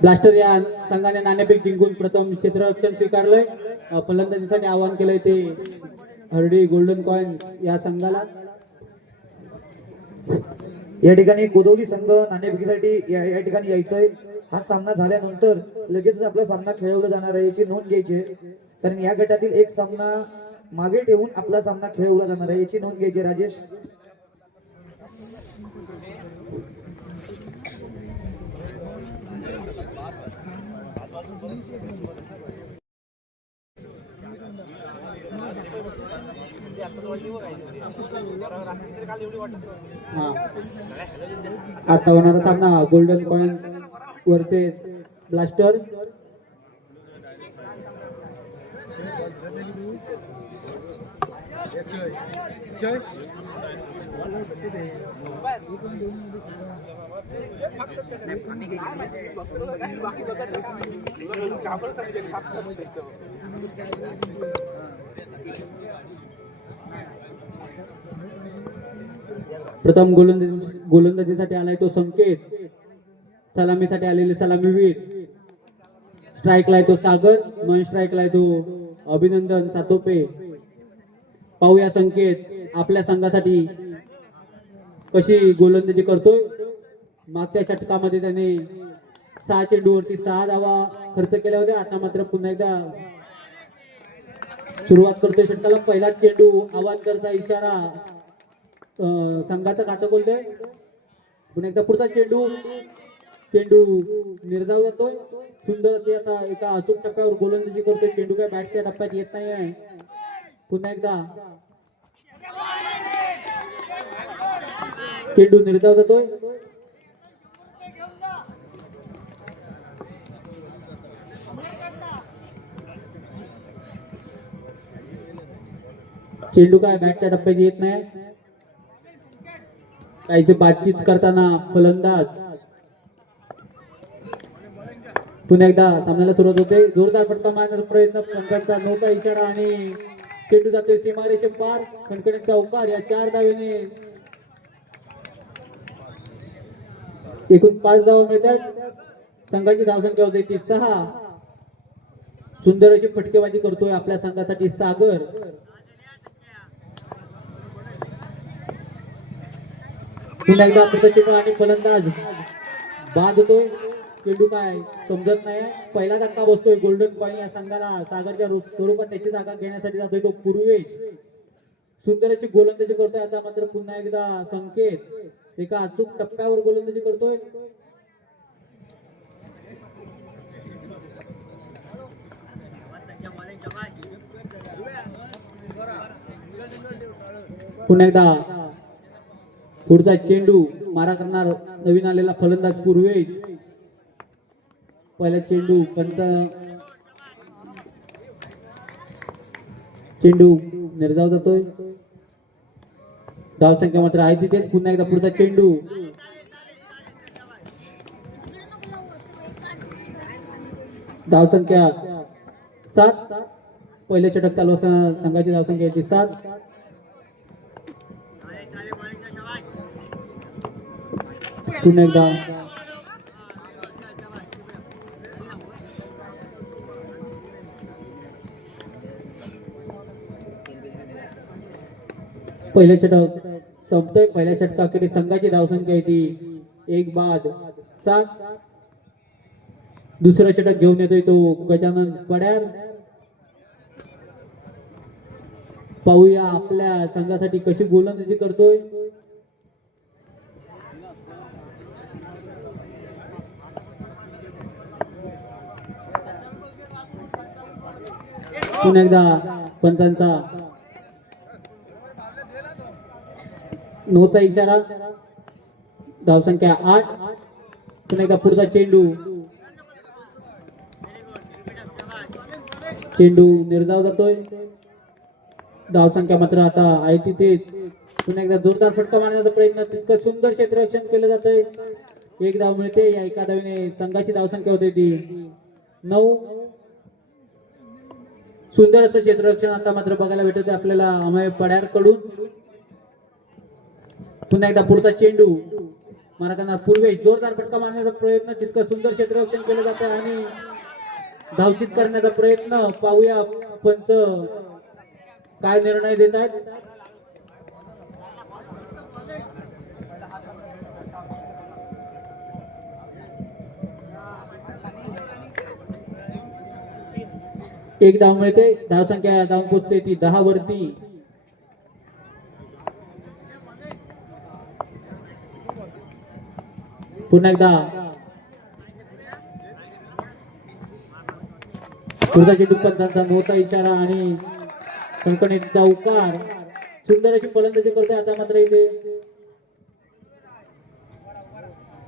Blaster या संघाने नाणेफेक जिंकून प्रथम क्षेत्ररक्षण स्वीकारलंय. फलंदाजीसाठी आवाहन केलंय ते हर्डी गोल्डन कॉइन या संघाला. या ठिकाणी गोदवली संघ नाणेफेकीसाठी या या ठिकाणी यायचंय. हा सामना झाल्यानंतर लगेचच आपला सामना खेळवला जाणार आहे याची नोंद घ्यायची आहे. कारण या गटातील एक सामना मागे ठेवून आपला सामना खेळवला जाणार आहे याची नोंद घ्यायची आहे, राजेश. आता होणारा सामना गोल्डन कॉइन वर्सेस ब्लास्टर प्रथम गोलंदाजी गोलंदाजीसाठी आलाय तो संकेत. सलामीसाठी आलेले सलामीवीर स्ट्राईकला येतो तो सागर नॉन स्ट्राईकला येतो तो अभिनंदन सातोपे. पाहूया संकेत आपल्या संघासाठी कशी गोलंदाजी करतोय. मागच्या षटकामध्ये त्याने सहा चेंडूवरती सहा धावा खर्च केल्या होत्या. आता मात्र पुन्हा एकदा सुरुवात करतोय षटकाला. पहिला चेंडू आवाज करता इशारा. संघाचं खातं बोलतोय पुन्हा एकदा पुढचा चेंडू. चेंडू निर्धाव जातोय सुंदर ते आता एका अचूक टप्प्यावर गोलंदाजी करतोय. चेंडू काय बॅटच्या टप्प्यात येत नाही आहे. पुन्हा एकदा. चेंडू निर्धाव जातोय चेंडू काय बॅटच्या टप्प्यात येत नाही. काहीचे बातचीत करताना फलंदाज. पुन्हा एकदा सामन्याला सुरुवात होते. जोरदार फटका मारण्याचा प्रयत्न संघाचा नौका इशारा आणि चेंडू जातोय सीमारेषे पार. खणखणीत चौकार या चार धावेने. एकूण पाच धावा मिळतात. संघाची धावसंख्या होते ती सहा. सुंदर अशी फटकेबाजी करतोय आपल्या संघासाठी सागर. पुन्हा एकदा पुढचा आणि फलंदाज. बाद होतोय चेंडू काय समजत नाही. पहिला धक्का बसतोय गोल्डन कॉइन या संघाला. सागरच्या स्वरूपात त्याची जागा घेण्यासाठी जातोय तो पूर्वेश. सुंदर अशी गोलंदाजी करतोय. आता मात्र पुन्हा एकदा संकेत. एका अचूक टप्प्यावर गोलंदाजी करतोय. पुन्हा एकदा पुढचा चेंडू मारा करणार नवीन आलेला फलंदाज पूर्वेश. पहिला चेंडू पंत चेंडू निर्धाव जातोय. धावसंख्या मात्र आहे तिथे. पुन्हा एकदा पुढचा चेंडू. धावसंख्या सात. पहिल्या षटक चालू असताना संघाची धावसंख्या याची सात. पुन्हा एकदा पहिल्या षटक संपतोय. पहिल्या षटकाखेरी संघाची धावसंख्या आहे ती एक बाद सात. दुसरा षटक घेऊन येतोय तो गजानन पड्यार. पाहूया आपल्या संघासाठी कशी गोलंदाजी करतोय. पुन्हा एकदा पंतांचा नऊचा इशारा. धावसंख्या आठ. पुन्हा एकदा पुढचा चेंडू. चेंडू निर्धाव जातोय. धावसंख्या मात्र आता आहे तिथेच. पुन्हा एकदा जोरदार फटका मारण्याचा प्रयत्न. तितकं सुंदर क्षेत्ररक्षण केलं जातंय. एक धाव मिळते. या एका धावीने संघाची धावसंख्या होते ती. नऊ. सुंदर असं क्षेत्ररक्षण आता मात्र बघायला भेटत आहे आपल्याला अमय पड्यारकडून. पुन्हा एकदा पुढचा चेंडू. मारा पूर्वेश जोरदार फटका मारण्याचा प्रयत्न तितकं सुंदर क्षेत्ररक्षण केलं जातं आणि धावचित करण्याचा प्रयत्न. पाहूया पंच काय निर्णय देत आहेत. एक धाव मिळते. धावसंख्या धाव पोचते ती दहा वरती. पुन्हा एकदा. पुढचा चेंडू पंचांचा मोठा इशारा आणि कंकणीचा उकार सुंदर अशी फलंदाजी करतोय. आता मात्र इथे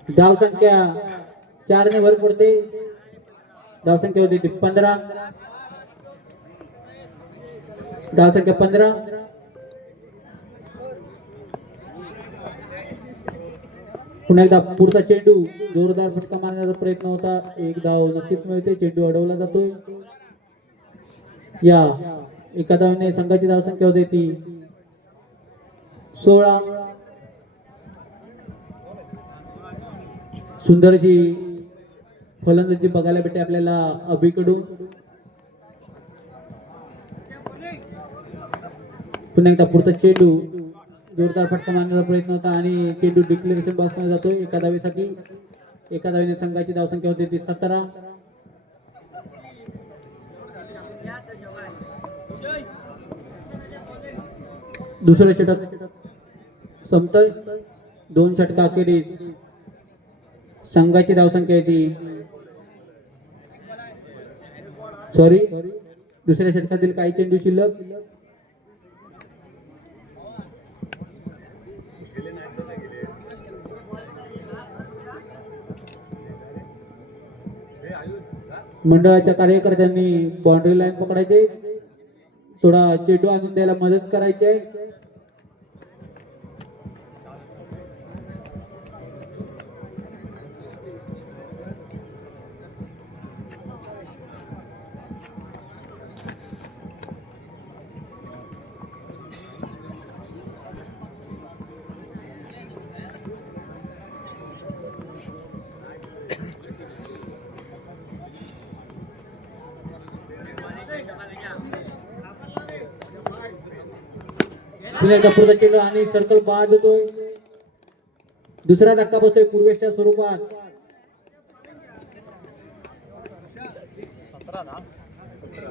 धाव संख्या चारने भर पडते. धाव संख्या होती ती पंधरा. धाव संख्या पंधरा. पुन्हा एकदा पुढचा चेंडू जोरदार फटका मारण्याचा प्रयत्न होता. एक धाव हो, नक्कीच मिळते चेंडू अडवला जातोय या एका धावने संघाची धावसंख्या होते ती. सोळा. सुंदरशी फलंदाजी बघायला भेटते आपल्याला अभिकडून. पुन्हा एकदा पुढचा चेंडू जोरदार फटका मारण्याचा प्रयत्न होता आणि चेंडू डिक्लेरेशन बॉक्समध्ये एका दावेसाठी एका दावेने संघाची धावसंख्या होती ती सतरा. दुसरं षटक संपतय. दोन षटका अखेरीस संघाची धावसंख्या येते सॉरी दुसऱ्या षटकातील काही चेंडू शिल्लक. मंडळाच्या कार्यकर्त्यांनी बाउंड्री लाईन पकडायचे. थोडा चेंडू आणून द्यायला मदत करायची आहे. एकदा पुढचा चेंडू आणि सर्कल बाद होतोय दुसरा धक्का बसतोय पूर्वेशच्या स्वरूपात.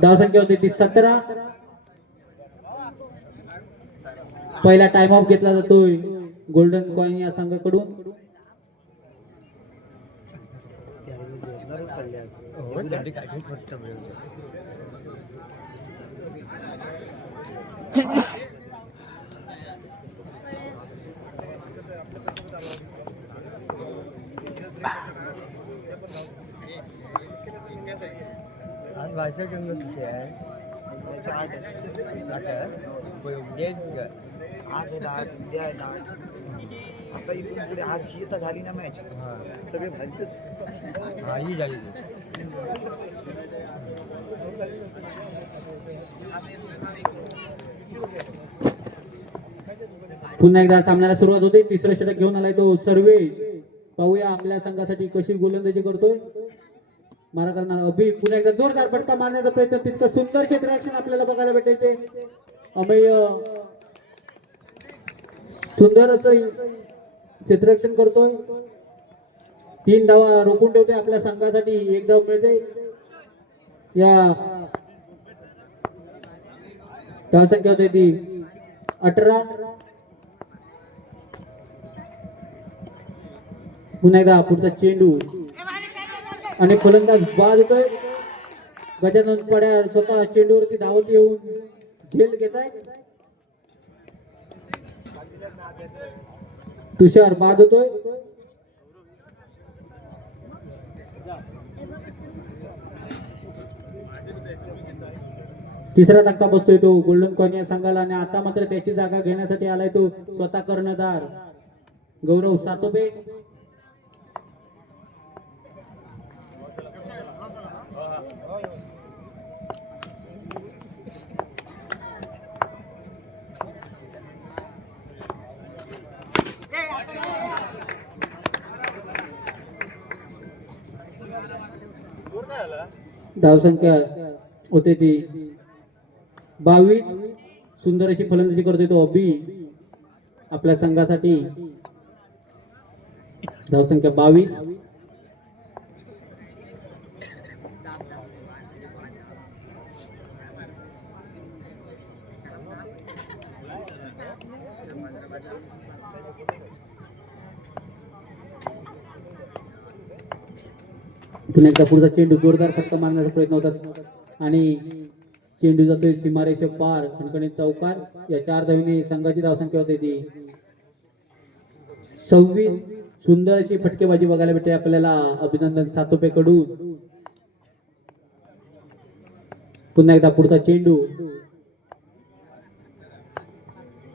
धाव संख्या होती ती सतरा. पहिला टाइम ऑफ घेतला जातोय गोल्डन कॉइन या संघाकडून. किती आहे. आज उद्या आहे आता पुढे आज ही तर झाली ना मॅच हा. सगळे हा, ही झाली. पुन्हा एकदा सामन्याला सुरुवात होते तिसरं षटक घेऊन आलाय तो सर्वेश पाहूया आपल्या संघासाठी कशी गोलंदाजी करतोय मारा करणार अभि पुन्हा एकदा जोरदार फटका मारण्याचा प्रयत्न. तितकं सुंदर क्षेत्ररक्षण आपल्याला बघायला भेटायचे. अभय सुंदर असं क्षेत्ररक्षण करतोय. तीन धावा रोखून ठेवतोय आपल्या संघासाठी. एक धाव मिळते. या धावसंख्या होते ती अठरा. पुन्हा एकदा पुढचा चेंडू. आणि फलंदाज बाद होतोय गजानन पड्या स्वतः चेंडूवरती धावत येऊन झेल घेत आहे तुषार बाद होतोय तिसरा धक्का बसतोय तो गोल्डन कॉर्न या संघाला आणि आता मात्र त्याची जागा घेण्यासाठी आलाय तो स्वतः कर्णधार गौरव सातोबे धावसंख्या होते ती. बावीस सुंदर अशी फलंदाजी करतोय तो अबी आपल्या संघासाठी. धावसंख्या बावीस. पुण्याचा पुढचा चेंडू जोरदार फटका मारण्याचा प्रयत्न होतात आणि चेंडू जातोय सीमारेषे पार खणखणीत चौकार या चार धावीने संघाची धावसंख्या होते ती. सव्वीस सुंदर अशी फटकेबाजी बघायला भेटते आपल्याला. अभिनंदन सातोपे कडून पुन्हा एकदा पुढचा चेंडू.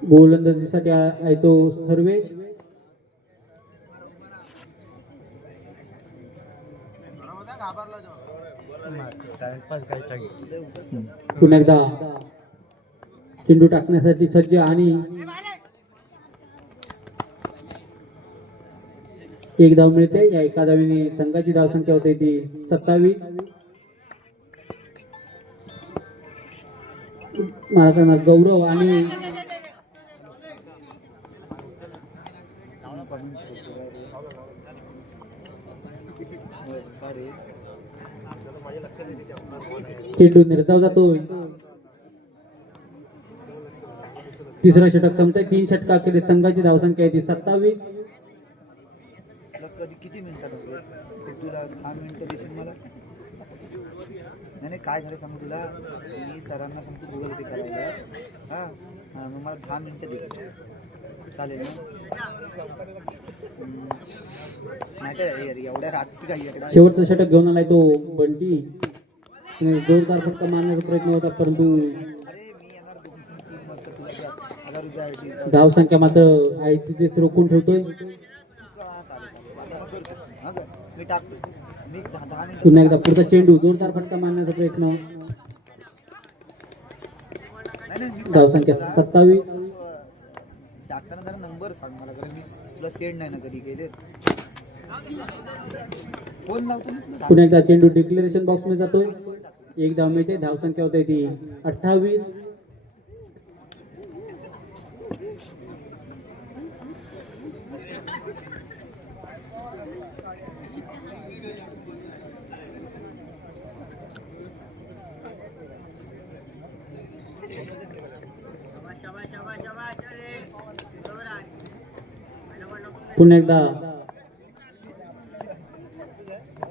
गोलंदाजीसाठी आहे तो सर्वेश. पुन्हा एकदा चेंडू टाकण्यासाठी सज्ज आणि एक धाव मिळते. या एका धावीने संघाची धावसंख्या होते ती सत्तावीस. महाराजांना गौरव आणि चेंडू निर्धाव जातोय तिसरा षटक संपतंय. तीन षटका अखेरीस संघाची धावसंख्या आहे ती सत्तावीस. कधी किती मिनिटात होते? ते तुला दहा मिनिटं देशील मला? नाही नाही काय झालं सांगू तुला? मी सरांना सांगतो गुगल पे करायला हां? हां मग मला दहा मिनिटं दे. चालेल ना? हम्म. नाही तर एवढ्या रात्री काही इकडं शेवटचं षटक घेऊन आलाय तो बंटी. जोरदार फटका मारण्याचा प्रयत्न होता परंतु धावसंख्या मात्र आहे तिथेच रोखून ठेवतोय पुन्हा एकदा पुढचा चेंडू जोरदार फटका मारण्याचा प्रयत्न धावसंख्या सत्तावीस नंबर सांग मला कारण मी तुला सेंड नाही ना कधी केले पुन्हा एकदा चेंडू डिक्लेरेशन बॉक्समध्ये जातोय एक धाव मिळते धावसंख्या होते ती अठ्ठावीस. पुन्हा एकदा.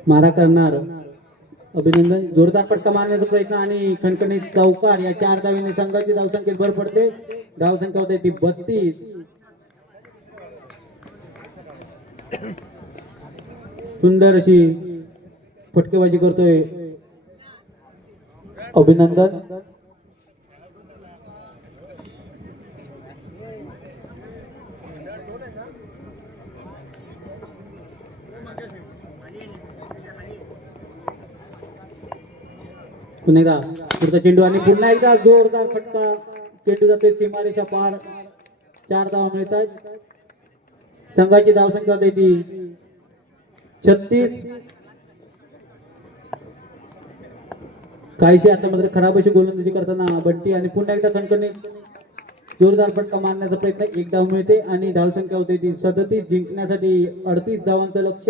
मारा करणार. अभिनंदन. जोरदार फटका मारण्याचा प्रयत्न आणि खणखणीत चौकार या चार धावीने संघाची धावसंख्येत भर पडते. धावसंख्या होते ती बत्तीस. सुंदर अशी फटकेबाजी करतोय. अभिनंदन. पुन्हा एकदा पुढचा चेंडू आणि पुन्हा एकदा जोरदार फटका. चेंडू जातोय सीमारेषा पार. चार धावा मिळतात. संघाची धावसंख्या होते ती छत्तीस. काहीशी आता मात्र खराब अशी गोलंदाजी करताना बंटी आणि पुन्हा एकदा कणकणीत जोरदार फटका मारण्याचा प्रयत्न एक धाव मिळते आणि धावसंख्या होते ती सदतीस. जिंकण्यासाठी अडतीस धावांचं लक्ष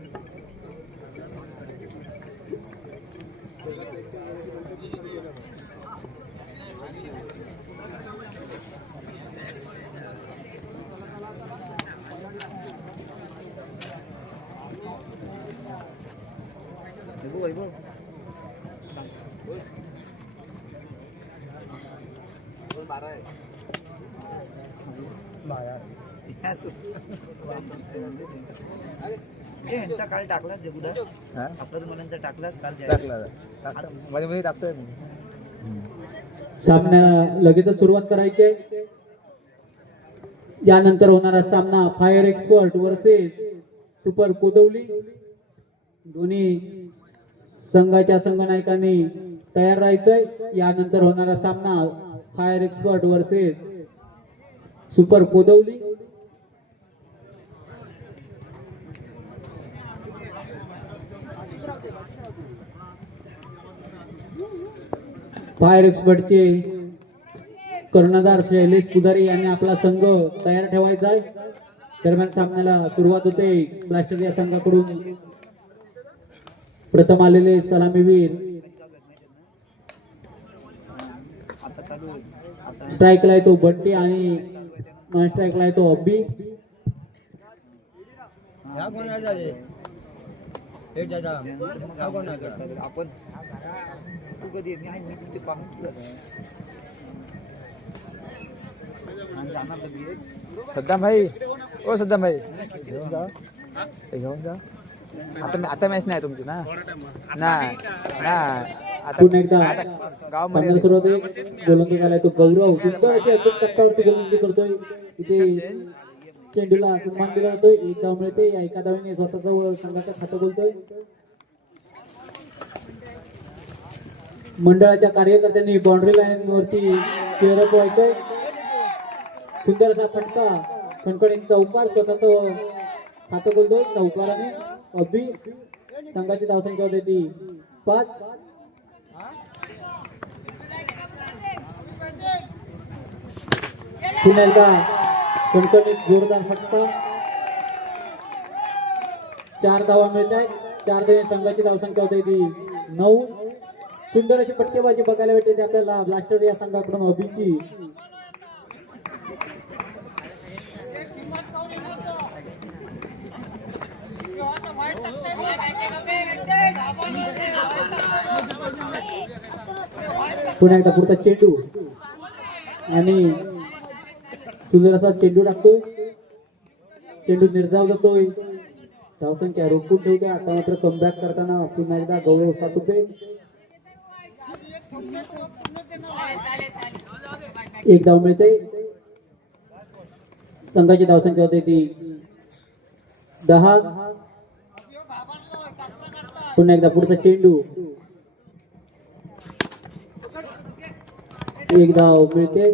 यांचा काल हा? आपल्याच मुलांचा टाकलास काल. टाकला टाकतो मध्ये मध्ये टाकतोय मी सामन्याला लगेचच सुरुवात करायची आहे. यानंतर होणारा सामना fire expert versus super Kodavli. दोन्ही संघाच्या संघनायकांनी तयार राहायचंय. यानंतर होणारा सामना fire expert versus super Kodavli. Fire एक्सपर्टचे कर्णधार शैलेश पुधारी यांनी आपला संघ तयार ठेवायचा आहे. दरम्यान सामन्याला सुरुवात होते. प्लास्टर या संघाकडून प्रथम आलेले सलामीवीर स्ट्राईकला येतो बंटी आणि नॉन स्ट्राईकला येतो अब्बी. आपण. तू कधी मी आहे मी ते पाहून तुला आणि जाणार लगेच सद्दाम भाई ओ सद्दाम भाई घेऊन जा. घेऊन जा. आता आता मॅच नाही तुमची ना? ना आता गावामध्ये गोलंदाज तो गौरव. टप्प्यावरती गोलंदाजी करतोय. इथे चेंडूला सन्मान दिला जातोय. एक धाव मिळते या एका धावीने स्वतःचं संघाचं खातं बोलतोय. मंडळाच्या कार्यकर्त्यांनी बाउंड्री लाईन वरती चेअरअप व्हायचंय सुंदर असा फटका खणखणीत चौकार स्वतःच खातं बोलतोय चौकाराने अभि संघाची धावसंख्या होते ती. पाच. पुन्हा एकदा कणकणीत जोरदार फटका. चार धावा मिळत आहेत चार धावे संघाची धावसंख्या होते ती. नऊ. सुंदर अशी पट्टेबाजी बघायला भेटते आपल्याला ब्लास्टर या संघाकडून हॉबीची पुन्हा एकदा पुढचा चेंडू. आणि सुंदर असा चेंडू टाकतोय चेंडू निर्धाव जातोय. धावसंख्या रोखून ठेवते आता मात्र कमबॅक करताना पुन्हा एकदा गौरव सातुपे एक धाव मिळते संघाची धावसंख्या होते ती दहा. पुन्हा एकदा पुढचा चेंडू. एक धाव मिळते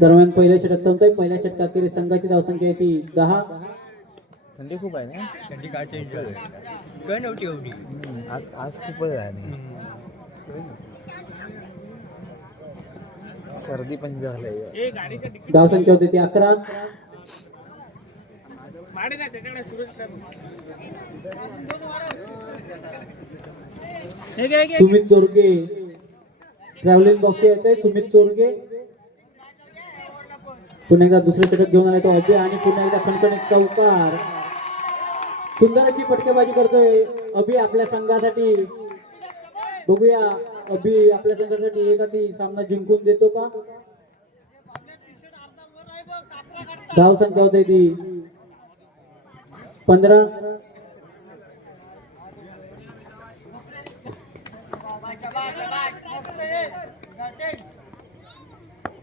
दरम्यान पहिल्या षटक संपतोय. पहिल्या षटकाखेरीस संघाची धावसंख्या आहे ती दहा. थंडी खूप आहे ना? थंडी काय चेंज काय नव्हती एवढी. आज आज खूपच आहे सर्दी पण झालंय. धावसंख्या होती ती अकरा. सुमित चोरगे. ट्रॅव्हलिंग बॉक्स येतोय सुमित चोरगे. पुन्हा एकदा दुसरं षटक घेऊन आलाय तो अजय आणि पुन्हा एकदा खणखणीत चौकार. सुंदर अशी फटकेबाजी करतोय. अभि आपल्या संघासाठी. बघूया अभि आपल्या संघासाठी एखादी सामना जिंकून देतो का? धाव संख्या होते ती. पंधरा.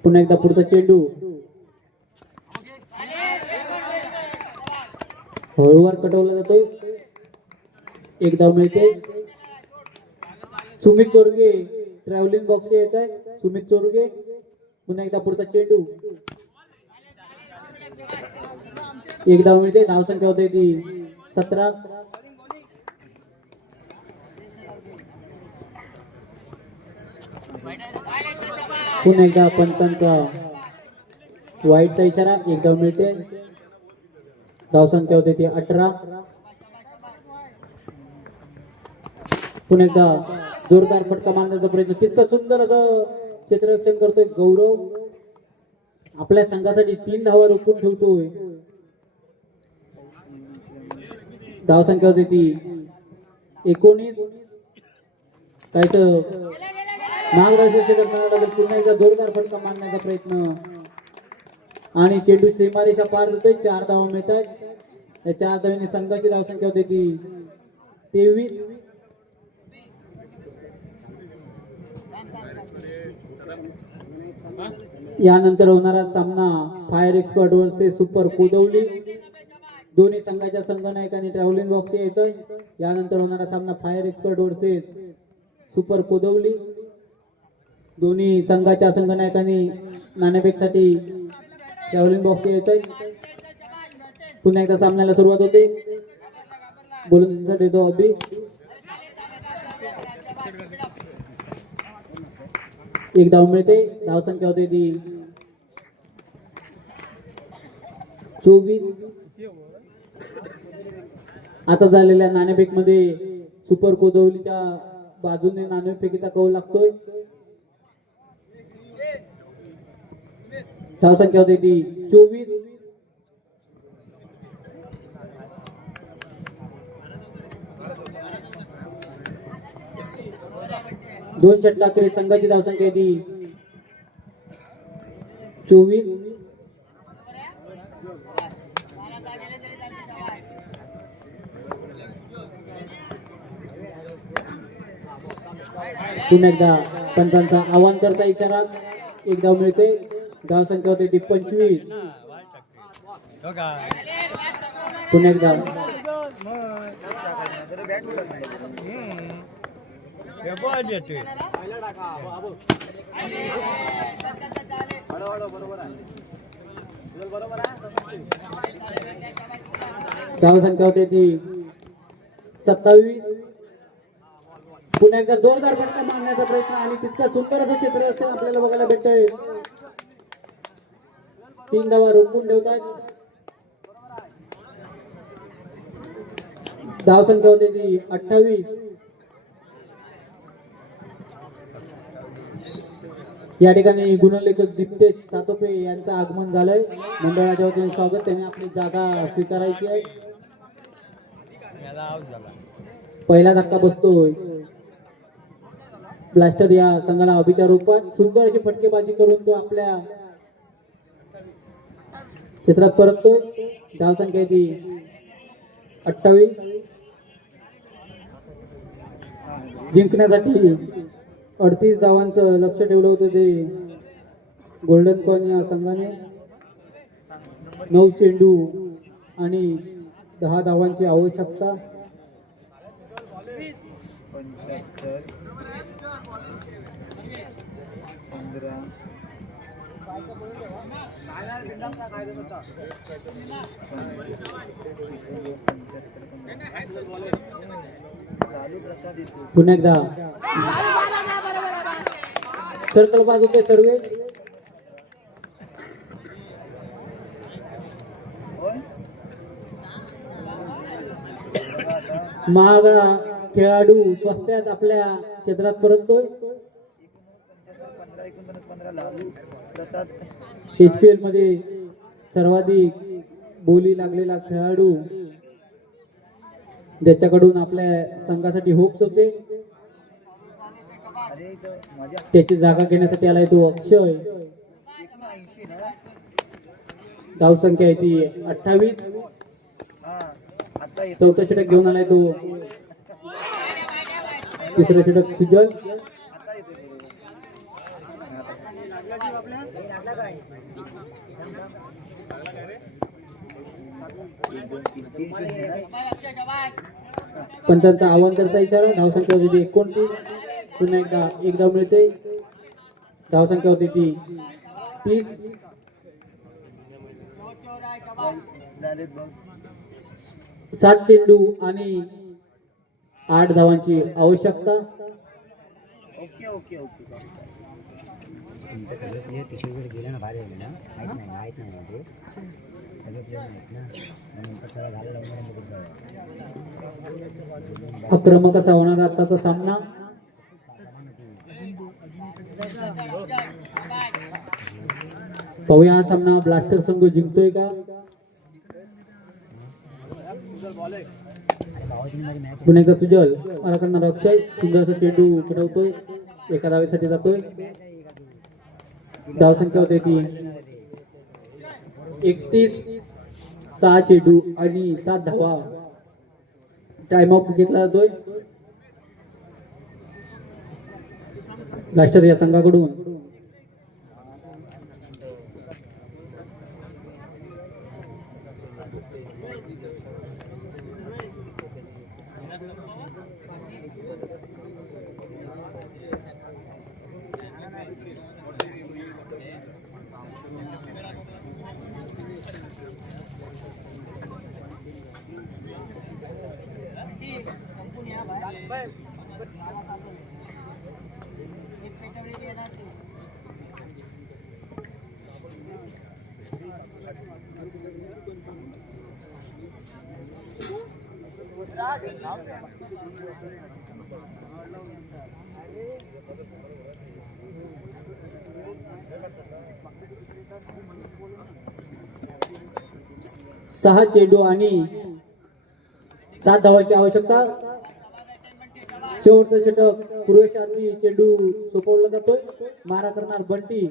पुन्हा एकदा पुढचा चेंडू. हळूवार कटवला जातोय. एक धाव मिळते सुमित चोरगे ट्रॅव्हलिंग बॉक्स यायचा आहे सुमित चोरगे पुन्हा एकदा पुढचा चेंडू. एक धाव मिळते धाव संख्या होते ती. सतरा. पुन्हा एकदा पंचांचा. वाईटचा इशारा. एक धाव मिळते धाव संख्या होते ती अठरा. पुन्हा एकदा जोरदार फटका मारण्याचा प्रयत्न. तितकं सुंदर असं क्षेत्ररक्षण करतोय गौरव. आपल्या संघासाठी तीन धावा रोखून ठेवतोय. धाव संख्या होती ती एकोणीस. काय तर नागराज पुन्हा एकदा जोरदार फटका मारण्याचा प्रयत्न. आणि चेंडू सीमारेषा पार होतोय चार धावा मिळत या त्या चार धावांनी संघाची धावसंख्या होते ती तेवीस. यानंतर होणारा सामना fire expert versus super Kudavli. दोन्ही संघाच्या संघनायकांनी ट्रॅव्हलिंग बॉक्स यायचंय. यानंतर होणारा सामना fire expert versus super Kudavli. दोन्ही संघाच्या संघनायकांनी नाणेफेकसाठी ट्रॅव्हलिंग बॉक्स येतोय पुन्हा एकदा सामन्याला सुरुवात होते. गोलंदाजीसाठी येतो अभि. एक धाव मिळते. धावसंख्या होते ती चोवीस. आता झालेल्या नाणेफेकमध्ये सुपर कोदवलीच्या बाजूने नाणेफेकीचा कौल लागतोय. धावसंख्या होती ती चोवीस दोन षटकाखेरीज संघाची धावसंख्या होती ती. चोवीस. पुन्हा एकदा पंचांचा आवाहन करता इशारा. एक धाव मिळते. धावसंख्या होते ती पंचवीस. पुन्हा एकदा नाही धावसंख्या होते ती सत्तावीस. पुन्हा एकदा जोरदार फटका मारण्याचा प्रयत्न आणि तितका सुंदर असं क्षेत्र आपल्याला बघायला भेटतंय. तीन धावा रोखून ठेवतात. धावसंख्या होते ती अठ्ठावीस. या ठिकाणी गुणलेखक दीप्तेश सातोपे यांचं आगमन झालंय. मंडळाच्या वतीने स्वागत. त्यांनी आपली जागा स्वीकारायची आहे. पहिला धक्का बसतोय. ब्लास्टर या संघाला अभिच्या रूपात. सुंदर अशी फटकेबाजी करून तो आपल्या क्षेत्रात परततोय. धावसंख्या संख्या ती अठ्ठावीस. जिंकण्यासाठी अडतीस धावांचं लक्ष ठेवलं होतं ते गोल्डन कॉर्न या संघाने. नऊ चेंडू आणि दहा धावांची आवश्यकता. पंच्याहत्तर. पंधरा. पुन्हा एकदा. सर्कल होते सर्वे. महागडा खेळाडू स्वस्त्यात आपल्या क्षेत्रात परततोय. एचपीएलमध्ये सर्वाधिक बोली लागलेला खेळाडू ज्याच्याकडून आपल्या संघासाठी होप्स होते. त्याची जागा घेण्यासाठी आलाय तो अक्षय. धावसंख्या आहे ती अठ्ठावीस. चौथा षटक घेऊन आलाय तो तिसरं षटक सुजल. आता आव्हान करता इशारा धावसंख्या होती ती एकोणतीस पुन्हा एकदा एक धाव मिळते. धावसंख्या होती ती तीस. सात चेंडू आणि आठ धावांची आवश्यकता. Okay okay okay. तुमचं सगळे प्लेयर तिथे वगैरे गेले ना बाहेर गेले ना माहीत नाही माहीत नाही ते सगळे प्लेयर माहीत ना? नंतर सगळं झालं सगळं आक्रमक असा होणारा आताचा सामना पाहूया हा सामना ब्लास्टर संघ जिंकतोय का? पुन्हा एकदा सुजल? मारा करणार अक्षय. सुंदरचा चेंडू फिरवतोय एका धावेसाठी जातोय. धाव संख्या होते ती एकतीस सहा चेंडू आणि सात धावा. टाइम ऑफ घेतला जातोय. राष्ट्रीय संघाकडून सहा चेंडू आणि सात धावांची आवश्यकता. शेवटचं षटक. पूर्वेशार्थी चेंडू सोपवला जातोय. मारा करणार बंटी.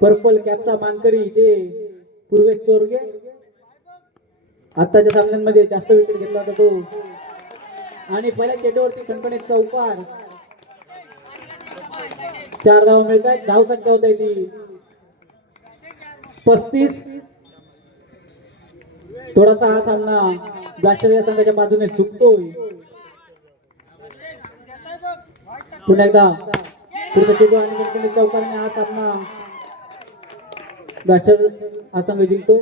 पर्पल कॅपचा मानकरी ते पूर्वेश चोरगे. आत्ताच्या सामन्यांमध्ये जास्त विकेट घेतला जातो. आणि पहिल्या चेंडूवरती कणकणीत चौकार. चार धावा मिळत आहेत धाव संख्या होत आहे ती पस्तीस. थोडासा हा सामना ब्लास्टर या संघाच्या बाजूने चुकतोय पुन्हा एकदा. आणि चौकाराने हा सामना ब्लास्टर हा संघ जिंकतो.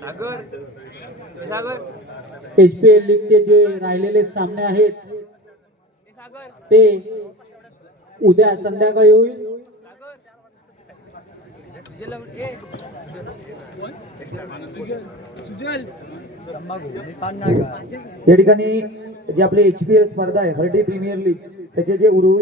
Sagar Sagar H P L लीगचे जे राहिलेले सामने आहेत ते उद्या संध्याकाळी होईल. या ठिकाणी जे आपले एच पी एल स्पर्धा आहे हर्डी प्रीमियर लीग त्याचे जे उर्वरित